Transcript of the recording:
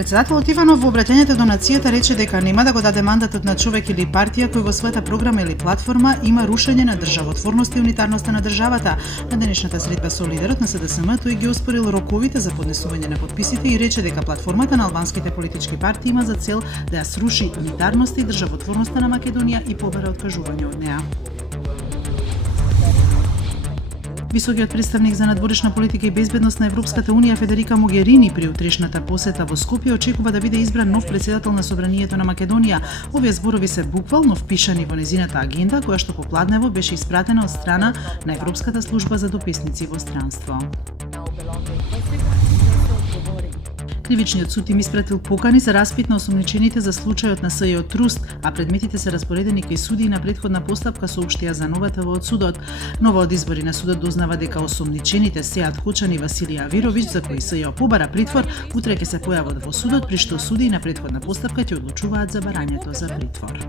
Председателот Иванов во обраќањето до нацијата рече дека нема да го даде мандатот на човек или партија кој во својата програма или платформа има рушење на државотворноста и унитарноста на државата. На денешната средба со лидерот на СДСМ тој ги оспорил роковите за поднесување на подписите и рече дека платформата на албанските политички партии има за цел да ја сруши унитарноста и државотворноста на Македонија и побара откажување од неа. Високиот представник за надворешна политика и безбедност на Европската унија Федерика Могерини при утрешната посета во Скопје очекува да биде избран нов председател на Собранието на Македонија. Овие зборови се буквално впишани во незината агенда, која што попладнево беше испратена од страна на Европската служба за дописници во странство. Кривичниот суд им испратил покани за распит на осомничените за случајот на СЈО Труст, а предметите се распоредени кај судии на претходна постапка, соопштија за новата од судот. Нова од избори на судот дознава дека осомничените Сеат Кочан и Василија Авировиќ, за кои СЈО побара притвор, утре ќе се појават во судот, при што судии на претходна постапка ќе одлучуваат за барањето за притвор.